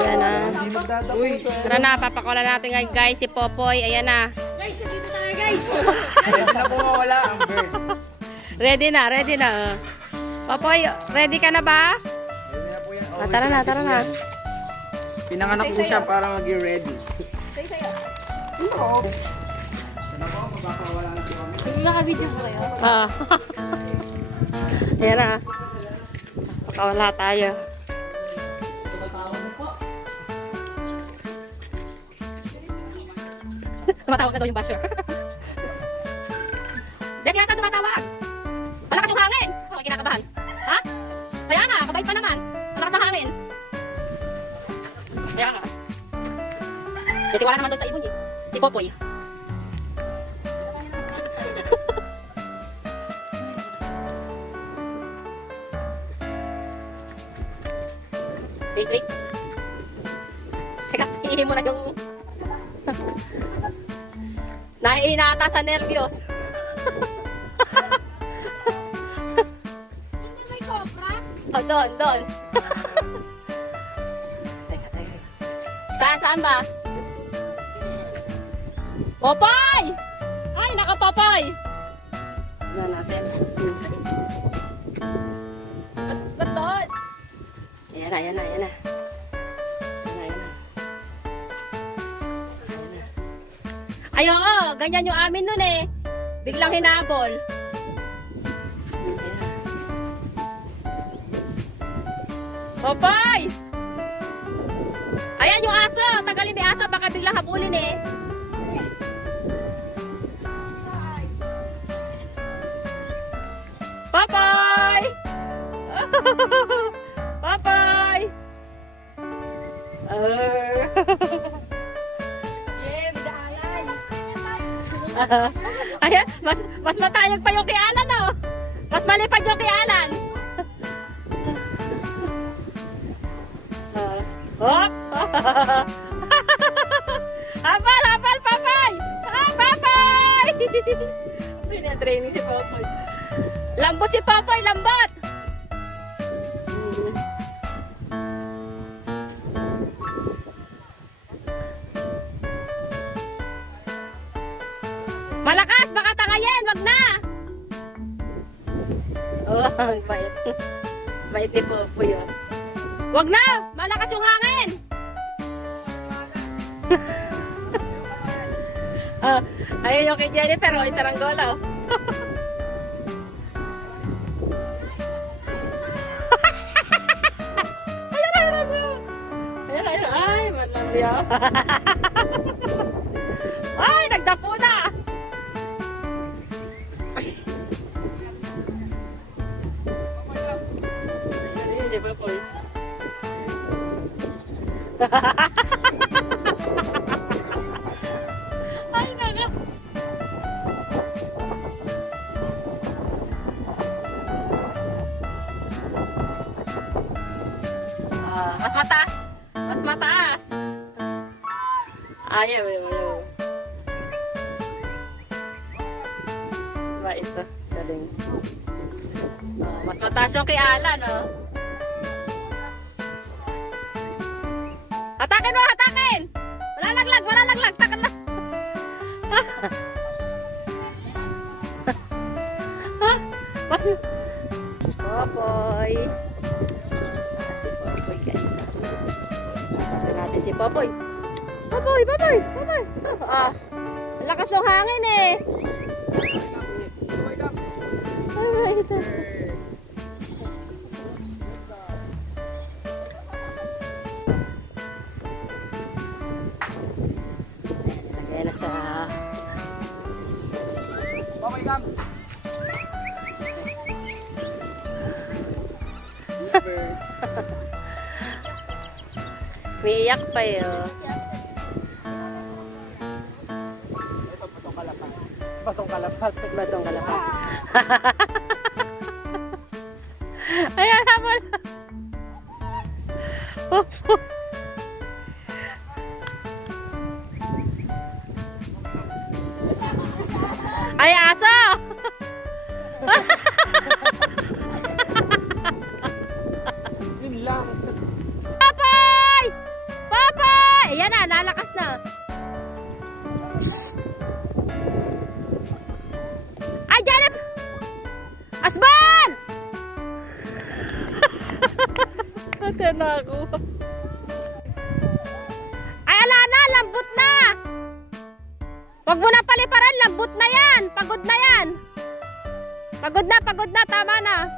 Ayan na. Uy, tara na, papakulan natin guys si Popoy. Ayan na. Guys, dito tayo guys. Ready na po mawala ang bird. Ready na, ready na. Popoy, ready ka na ba? Ready na po yan. Tara na, tara na. Pinanganak po siya para maging ready. Sayo. Oo. Ano po, mapapawala na si Omi. Naka-video po kayo. Ayan na. Pakawala tayo. Tumatawag na daw yung basher. Desi, saan tumatawag? Malakas yung hangin. Ako, kinakabahan. Ha? Kaya nga, kabait pa naman. Malakas ng hangin. Kaya nga. Titiwala naman doon sa ibon eh. Si Popoy. Wait. Teka, hihihin mo na yung... Naiinata sa nervyos. May cobra? Oh, doon. Teka. Saan ba? Popoy! Ay, naka-Popoy! Ano natin? Ba't doon? Ayan na. Ay, oo, ganyan yung amin nun eh. Biglang hinabol. Popoy! Ayan yung aso. Tagalin may aso. Baka biglang habulin eh. Popoy! Popoy! Ayan, mas matayag pa yung kay Alan, oh. Mas malipad yung kay Alan. Hop! Habal, Popoy! Popoy! Pinatraining si Popoy. Lambot si Popoy, lambot! Malakas! Baka tangayin! Wag na! Oh, bait. Bait ni Popoy yun. Wag na! Malakas yung hangin! Ayun yung kay Jennifer, oh, isa ranggola. Ayun. Ay, matlamya. Ay, nagdapo na! Ayun, di ba po? Ay, naga. Mas mataas. Ayaw. Ba ito, galing. Mas mataas yung kay Alan, oh. Hatakin mo, hatakin! Wala laglag, takan lang. Mas... Si Popoy. Si Popoy, guys. Tapos natin si Popoy. Popoy! Ah, ang lakas ng hangin eh. Ay, ito. Sa Popoy, come! Miyak pa yun. Batong kalapat. Ayan, habol. Ay, aso! Yun lang. Popoy! Shh! Ay, Janep! Asban! Ate na ako. Ay, ala na, lambot na! Huwag mo na paliparan, lambot na yan! Pagod na yan! Pagod na, tama na!